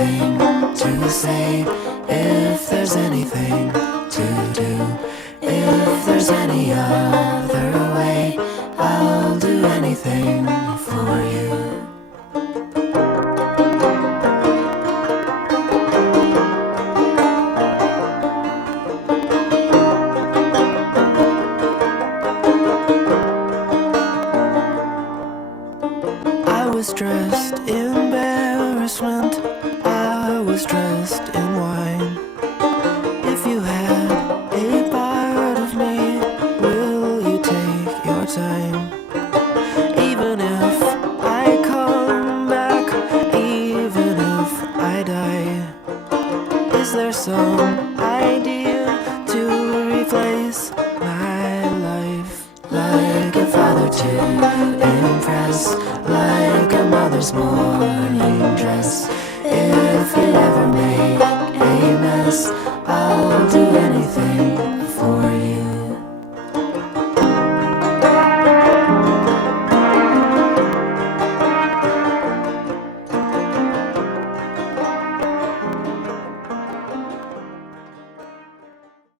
anything to say, if there's anything to do, if there's any other way, I'll do anything for you. I was dressed in embarrassment, I was dressed in wine. If you had a part of me, will you take your time? Even if I come back, even if I die, is there some idea to replace my life? Like a father to